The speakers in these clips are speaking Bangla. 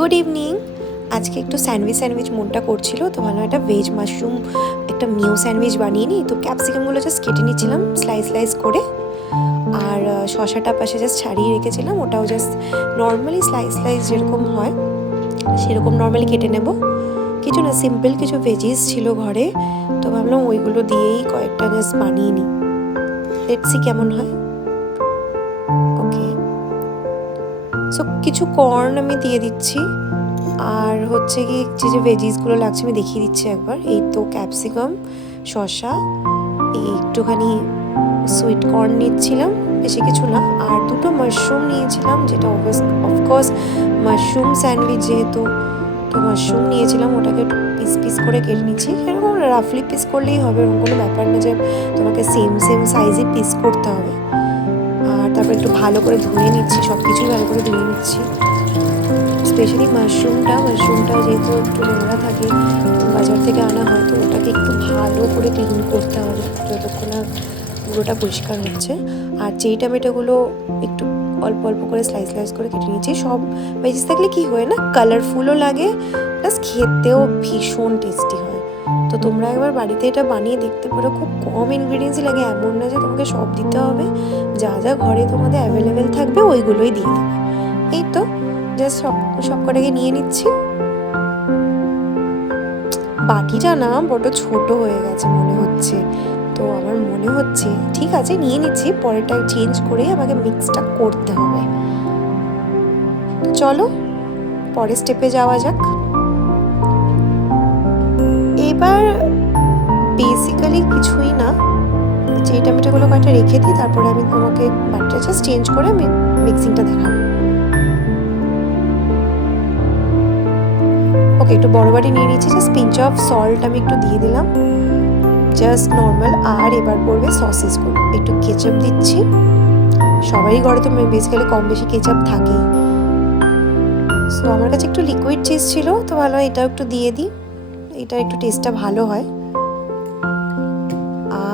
Good evening. আজকে একটু স্যান্ডউইচ মনটা করছিল, তো ভালো একটা ভেজ মাশরুম একটা মিও স্যান্ডউইচ বানিয়ে নিই। তো ক্যাপসিকামগুলো জাস্ট কেটে নিচ্ছিলাম স্লাইস করে, আর শসাটা পাশে জাস্ট ছাড়িয়ে রেখেছিলাম, ওটাও জাস্ট নর্মালি স্লাইস যেরকম হয় সেরকম নর্মালি কেটে নেব। কিছু না, সিম্পল কিছু ভেজিস ছিল ঘরে, তো ভাবলাম ওইগুলো দিয়েই কয়েকটা জাস্ট বানিয়ে নিই। লেটস সি কেমন হয়। ওকে, সো কিছু কর্ন আমি দিয়ে দিচ্ছি, আর হচ্ছে কি যে ভেজিসগুলো লাগছে আমি দেখিয়ে দিচ্ছি একবার। এই তো ক্যাপসিকাম, শসা, এই একটুখানি সুইট কর্ন নিচ্ছিলাম, বেশি কিছু না, আর দুটো মাশরুম নিয়েছিলাম, যেটা অফকোর্স মাশরুম স্যান্ডউইচ যেহেতু, তো মাশরুম নিয়েছিলাম, ওটাকে একটু পিস করে কেটে নিচ্ছি। এরকম রাফলি পিস করলেই হবে, এরকম কোনো ব্যাপার না যে তোমাকে সেম সাইজে পিস করতে হবে। আর তারপর একটু ভালো করে ধুয়ে নিচ্ছি, সব কিছুই ভালো করে ধুয়ে নিচ্ছি। স্পেশালি মাশরুমটা যেহেতু একটু নোংরা থাকে, বাজার থেকে আনা হয়, তো ওটাকে একটু ভালো করে ক্লিন করতে হবে যতক্ষণ না পুরোটা পরিষ্কার হচ্ছে। আর যেই টমেটোগুলো একটু অল্প করে স্লাইস করে কেটে নিয়েছি, সব ভেজিস থাকলে কি হয় না, কালারফুলও লাগে, প্লাস খেতেও ভীষণ টেস্টি হয়। তো তোমরা একবার বাড়িতে এটা বানিয়ে দেখতে পারো। খুব কম ইনগ্রিডিয়েন্টসই লাগে, এমন না যে তোমাকে সব দিতে হবে, যা ঘরে তোমাদের অ্যাভেলেবেল থাকবে ওইগুলোই দিয়ে দেবে। এই তো জাস্ট সব কটাকে নিয়ে নিচ্ছি। বাটিটা না বড্ড ছোট হয়ে গেছে মনে হচ্ছে, তো আমার মনে হচ্ছে ঠিক আছে নিয়ে নিচ্ছি, পরেরটা চেঞ্জ করে আমাকে মিক্সটা করতে হবে। চলো পরের স্টেপে যাওয়া যাক। এবার বেসিক্যালি কিছুই না, যে টমেটোগুলো কয়েকটা রেখে দিই, তারপরে আমি তোমাকে বাটিটা জাস্ট চেঞ্জ করে আমি মিক্সিংটা দেখাবো। ওকে, একটু বড় বাটি নিয়ে নিচ্ছি, জাস্ট পিঞ্চ অফ সল্ট আমি একটু দিয়ে দিলাম, জাস্ট নর্মাল। আর এবার পড়বে সসেসগুলো, একটু কেচাপ দিচ্ছি, সবারই ঘরে তো বেসিক্যালি কম বেশি কেচাপ থাকেই। সো আমার কাছে একটু লিকুইড চিজ ছিল, তো ভালো হয় এটাও একটু দিয়ে দিই, এটা একটু টেস্টটা ভালো হয়।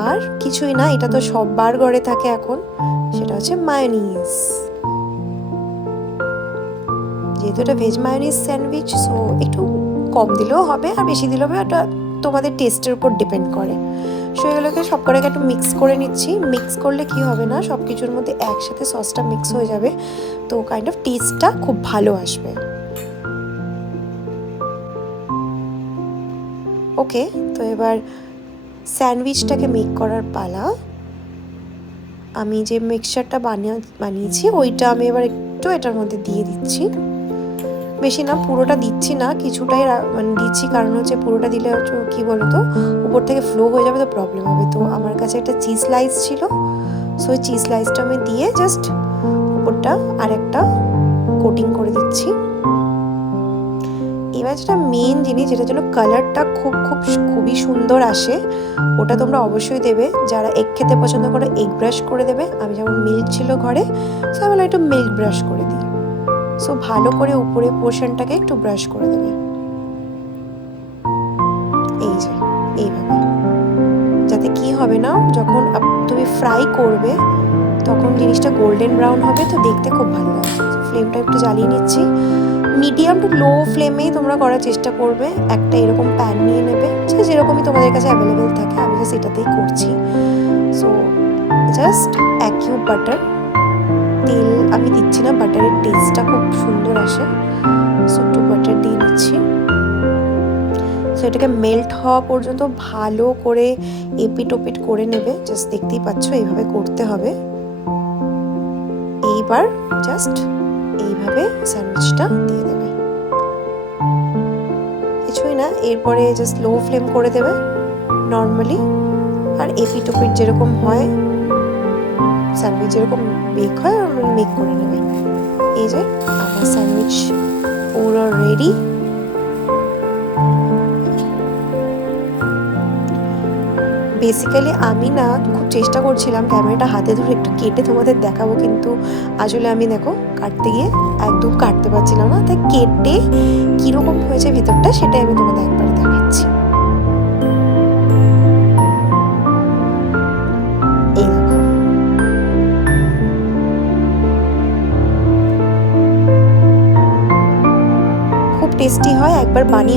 আর কিছুই না, এটা তো সববার ঘরে থাকে এখন, সেটা হচ্ছে মায়োনিজ। যেহেতু এটা ভেজ মায়োনিজ স্যান্ডউইচ, সো একটু কম দিলেও হবে আর বেশি দিলেও হবে, ওটা তোমাদের টেস্টের উপর ডিপেন্ড করে। সো এগুলোকে সব করে একটু মিক্স করে নিচ্ছি। মিক্স করলে কি হবে না, সব কিছুর মধ্যে একসাথে সসটা মিক্স হয়ে যাবে, তো কাইন্ড অফ টেস্টটা খুব ভালো আসবে। ওকে, তো এবার স্যান্ডউইচটাকে মেক করার পালা। আমি যে মিক্সচারটা বানিয়েছি ওইটা আমি এবার একটু এটার মধ্যে দিয়ে দিচ্ছি, বেশি না, পুরোটা দিচ্ছি না, কিছুটাই মানে দিচ্ছি, কারণ হচ্ছে পুরোটা দিলে কি বলতো উপর থেকে ফ্লো হয়ে যাবে, তো প্রবলেম হবে। তো আমার কাছে একটা চিজ স্লাইস ছিল, সো ওই চিজ স্লাইসটা আমি দিয়ে জাস্ট উপরটা আর একটা কোটিং করে দিচ্ছি। এবার যেটা মেন জিনিস, যেটার জন্য কালারটা খুবই সুন্দর আসে, ওটা তোমরা অবশ্যই দেবে। যারা এগ খেতে পছন্দ করে এগ ব্রাশ করে দেবে। আমি যেমন মিল্ক ছিল ঘরে, সো আমি একটু মিল্ক ব্রাশ করে দিই। সো ভালো করে উপরে পোর্শনটাকে একটু ব্রাশ করে দেবে, এই যে এইভাবে, যাতে কি হবে না, যখন তুমি ফ্রাই করবে তখন জিনিসটা গোল্ডেন ব্রাউন হবে, তো দেখতে খুব ভালো লাগছে। ফ্লেমটা একটু জ্বালিয়ে নিচ্ছি, মিডিয়াম টু লো ফ্লেমেই তোমরা করার চেষ্টা করবে। একটা এরকম প্যান নিয়ে নেবে, যেরকমই তোমাদের কাছে অ্যাভেলেবেল থাকে, আমি জাস্ট এটাতেই করছি। সো জাস্ট 1 কিউব বাটার, তেল আমি দিচ্ছি না, বাটারের টেস্টটা খুব সুন্দর আসে, সো একটু বাটার দিয়ে নিচ্ছি। সো এটাকে মেল্ট হওয়া পর্যন্ত ভালো করে এপিট ওপিট করে নেবে, জাস্ট দেখতেই পাচ্ছ এইভাবে করতে হবে। এইবার জাস্ট এইভাবে স্যান্ডউইচটা দিয়ে দেবে, কিছুই না। এরপরে জাস্ট লো ফ্লেম করে দেবে নর্মালি, আর এপিট ওপিট যেরকম হয় স্যান্ডউইচ যেরকম বেক হয় মেক করে নেবে। এই যে আমার স্যান্ডউইচ পুরো রেডি। বেসিক্যালি আমি না খুব চেষ্টা করছিলাম ক্যামেরাটা হাতে ধরে একটু কেটে তোমাদের দেখাবো, কিন্তু আসলে আমি দেখো কাটতে গিয়ে একদম কাটতে পারছিলাম না, তাই কেটে কীরকম হয়েছে ভেতরটা সেটাই আমি তোমাদের একবারে দেখাচ্ছি। এই দেখো, টেস্টি হয়, একবার বানিয়ে